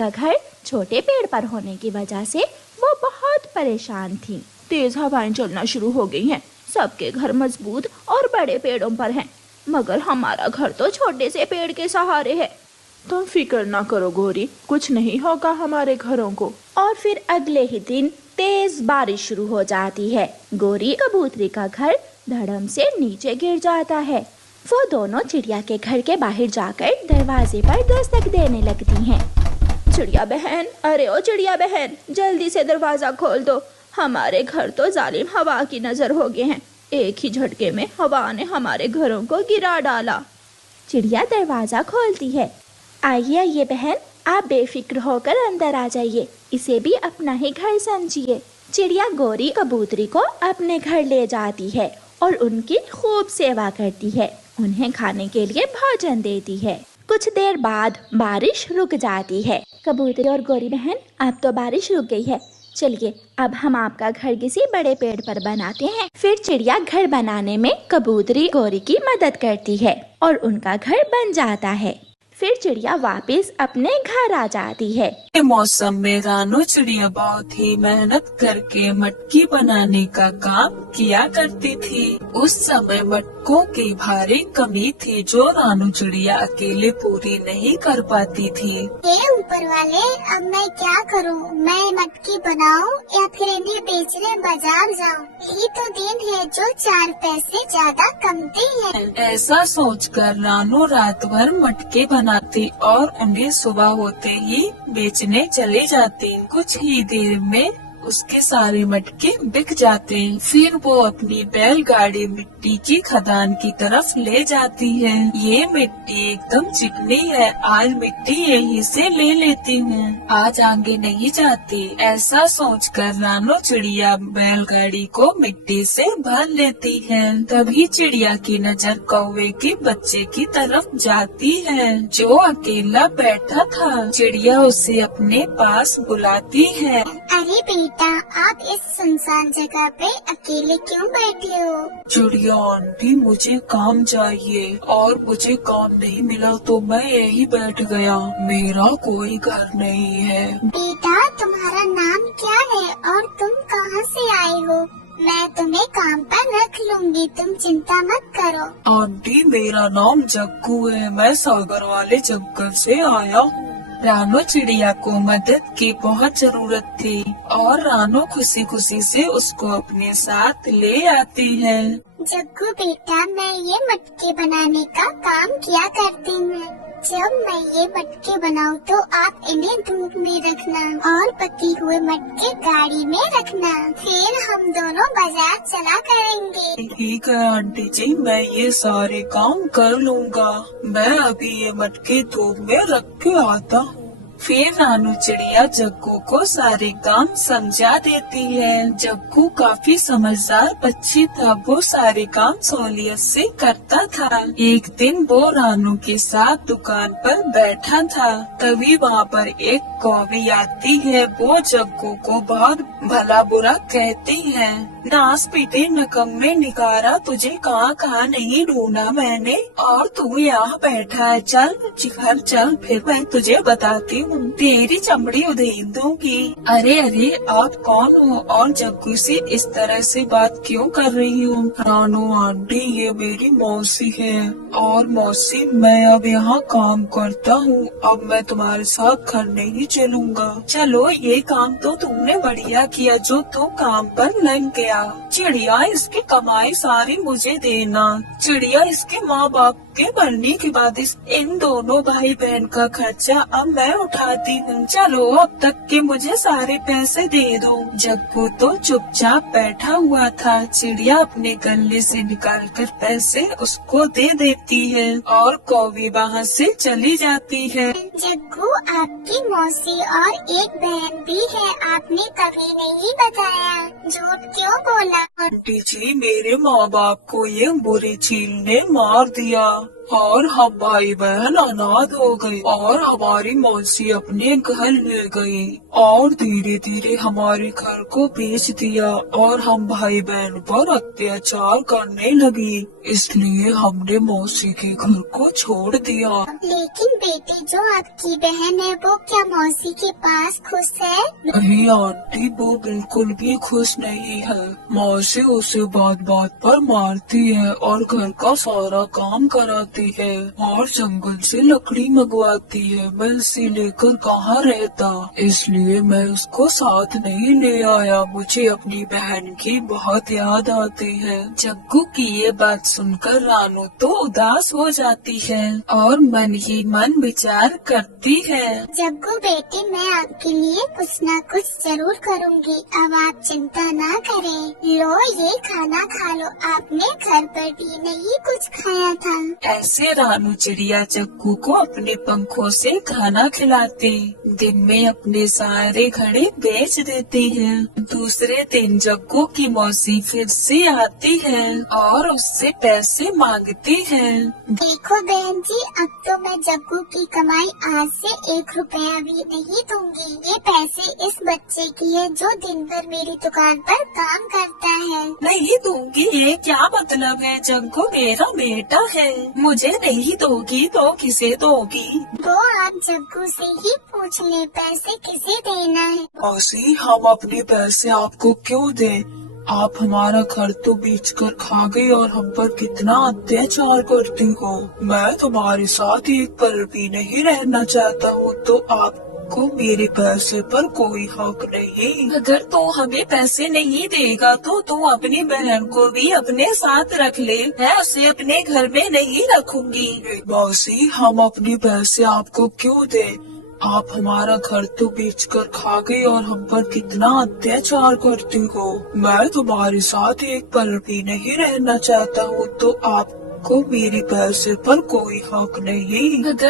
का घर छोटे पेड़ पर होने की वजह से वो बहुत परेशान थी। तेज हवाएं चलना शुरू हो गई हैं। सबके घर मजबूत और बड़े पेड़ों पर हैं, मगर हमारा घर तो छोटे से पेड़ के सहारे है। तुम फिक्र ना करो गौरी, कुछ नहीं होगा हमारे घरों को। और फिर अगले ही दिन तेज बारिश शुरू हो जाती है। गौरी कबूतरी का घर धड़म से नीचे गिर जाता है। वो दोनों चिड़िया के घर के बाहर जाकर दरवाजे पर दस्तक देने लगती हैं। चिड़िया बहन, अरे ओ चिड़िया बहन, जल्दी से दरवाजा खोल दो। हमारे घर तो जालिम हवा की नजर हो गए हैं। एक ही झटके में हवा ने हमारे घरों को गिरा डाला। चिड़िया दरवाजा खोलती है। आइए बहन, आप बेफिक्र होकर अंदर आ जाइए, इसे भी अपना ही घर समझिए। चिड़िया गौरी कबूतरी को अपने घर ले जाती है और उनकी खूब सेवा करती है। उन्हें खाने के लिए भोजन देती है। कुछ देर बाद बारिश रुक जाती है। कबूतरी और गौरी बहन, अब तो बारिश रुक गई है, चलिए अब हम आपका घर किसी बड़े पेड़ पर बनाते हैं। फिर चिड़िया घर बनाने में कबूतरी गौरी की मदद करती है और उनका घर बन जाता है। फिर चिड़िया वापस अपने घर आ जाती है। मौसम में रानू चिड़िया बहुत ही मेहनत करके मटकी बनाने का काम किया करती थी। उस समय मटकों की भारी कमी थी जो रानू चिड़िया अकेले पूरी नहीं कर पाती थी। हे ऊपर वाले, अब मैं क्या करूं? मैं मटकी बनाऊं या फिर इन्हें बेचने बाजार जाऊं? यही तो दिन है जो 4 पैसे ज्यादा कमते हैं। ऐसा सोचकर रानू रात भर मटके बनाती और उन्हें सुबह होते ही बेचने चले जाते। कुछ ही देर में उसके सारे मटके बिक जाते। फिर वो अपनी बैलगाड़ी मिट्टी की खदान की तरफ ले जाती है। ये मिट्टी एकदम चिकनी है, आज मिट्टी यहीं से ले लेती हूँ, आज आगे नहीं जाती। ऐसा सोचकर रानू चिड़िया बैलगाड़ी को मिट्टी से भर लेती है। तभी चिड़िया की नजर कौवे के बच्चे की तरफ जाती है जो अकेला बैठा था। चिड़िया उसे अपने पास बुलाती है। अरे बेटा, आप इस सुनसान जगह पे अकेले क्यों बैठे हो? चिड़िया आंटी, मुझे काम चाहिए और मुझे काम नहीं मिला तो मैं यही बैठ गया। मेरा कोई घर नहीं है। बेटा, तुम्हारा नाम क्या है और तुम कहाँ से आए हो? मैं तुम्हें काम पर रख लूंगी, तुम चिंता मत करो। आंटी, मेरा नाम जग्गू है, मैं सागर वाले जंगल से आया हूँ। रानू चिड़िया को मदद की बहुत जरूरत थी और रानू खुशी खुशी से उसको अपने साथ ले आती है। जग्गू बेटा, मैं ये मटके बनाने का काम किया करती हूँ। जब मैं ये मटके बनाऊँ तो आप इन्हें धूप में रखना और पके हुए मटके गाड़ी में रखना, फिर हम दोनों बाजार चला करेंगे। ठीक है आंटी जी, मैं ये सारे काम कर लूँगा। मैं अभी ये मटके धूप में रख के आता हूँ। फिर रानू चिड़िया जग्गू को सारे काम समझा देती है। जग्गू काफी समझदार पक्षी था, वो सारे काम सहूलियत से करता था। एक दिन वो रानू के साथ दुकान पर बैठा था, तभी वहाँ पर एक कौवी आती है। वो जग्गू को बहुत भला बुरा कहती है। नास पीटे नकम्मे निकारा, तुझे कहाँ कहाँ नहीं ढूंढा मैंने और तू यहाँ बैठा है। चल घर चल, फिर मैं तुझे बताती हूँ, तेरी चमड़ी उधेड़ दूंगी। अरे अरे, आप कौन हो और जग्गू से इस तरह से बात क्यों कर रही हूँ? रानू आंटी, ये मेरी मौसी है और मौसी मैं अब यहाँ काम करता हूँ, अब मैं तुम्हारे साथ घर नहीं चलूंगा। चलो, ये काम तो तुमने बढ़िया किया जो तुम काम पर लग गया। चिड़िया, इसकी कमाई सारी मुझे देना। चिड़िया, इसके माँ बाप के मरने के बाद इन दोनों भाई बहन का खर्चा अब मैं उठाती हूँ। चलो, अब तक के मुझे सारे पैसे दे दो। जग्गू तो चुपचाप बैठा हुआ था। चिड़िया अपने गले से निकालकर पैसे उसको दे देती है और कौवी वहाँ से चली जाती है। जग्गू, आपकी मौसी और एक बहन भी है, आपने कभी नहीं बताया, झूठ क्यों बोला? आंटी जी, मेरे माँ बाप को ये बुरी चील ने मार दिया। और हम भाई बहन अनाथ हो गए और हमारी मौसी अपने घर ले गई और धीरे धीरे हमारे घर को बेच दिया और हम भाई बहन पर अत्याचार करने लगी, इसलिए हमने मौसी के घर को छोड़ दिया। लेकिन बेटी, जो आपकी बहन है वो क्या मौसी के पास खुश है? नहीं आंटी, वो बिल्कुल भी खुश नहीं है। मौसी उसे बात बात पर मारती है और घर का सारा काम कराती है और जंगल से लकड़ी मंगवाती है। मैं इसे लेकर कहाँ रहता, इसलिए मैं उसको साथ नहीं ले आया। मुझे अपनी बहन की बहुत याद आती है। जग्गू की ये बात सुनकर रानू तो उदास हो जाती है और मन ही मन विचार करती है। जग्गू बेटी, मैं आपके लिए कुछ न कुछ जरूर करूँगी, अब आप चिंता ना करें। लो ये खाना खा लो, आपने घर पर भी नहीं कुछ खाया था। ऐसे रानू चिड़िया जग्गू को अपने पंखों से खाना खिलाती, दिन में अपने सारे घड़े बेच देती है। दूसरे दिन जग्गू की मौसी फिर से आती है और उससे पैसे मांगती है। देखो बहन जी, अब तो मैं जग्गू की कमाई आज से 1 रुपया भी नहीं दूंगी। ये पैसे इस बच्चे की है जो दिन भर मेरी दुकान पर काम करता है। नहीं दूंगी, ये क्या मतलब है? जग्गू मेरा बेटा है, मुझे नहीं दोगी तो किसे दोगी? वो आप जग्गू से ही पूछ ले, पैसे किसे देना है। मौसी, हम अपने पैसे आपको क्यों दें? आप हमारा घर तो बेच कर खा गई और हम पर कितना अत्याचार करती हो। मैं तुम्हारे साथ एक पल भी नहीं रहना चाहता हूँ, तो आपको मेरे पैसे पर कोई हक नहीं। अगर तू हमें पैसे नहीं देगा तो तू अपनी बहन को भी अपने साथ रख ले, मैं उसे अपने घर में नहीं रखूंगी। मौसी, हम अपने पैसे आपको क्यों दें? आप हमारा घर तो बेचकर खा गई और हम पर कितना अत्याचार करती हो। मैं तुम्हारे साथ एक पल भी नहीं रहना चाहता हूँ, तो आपको मेरे पैसे पर कोई हक नहीं। अगर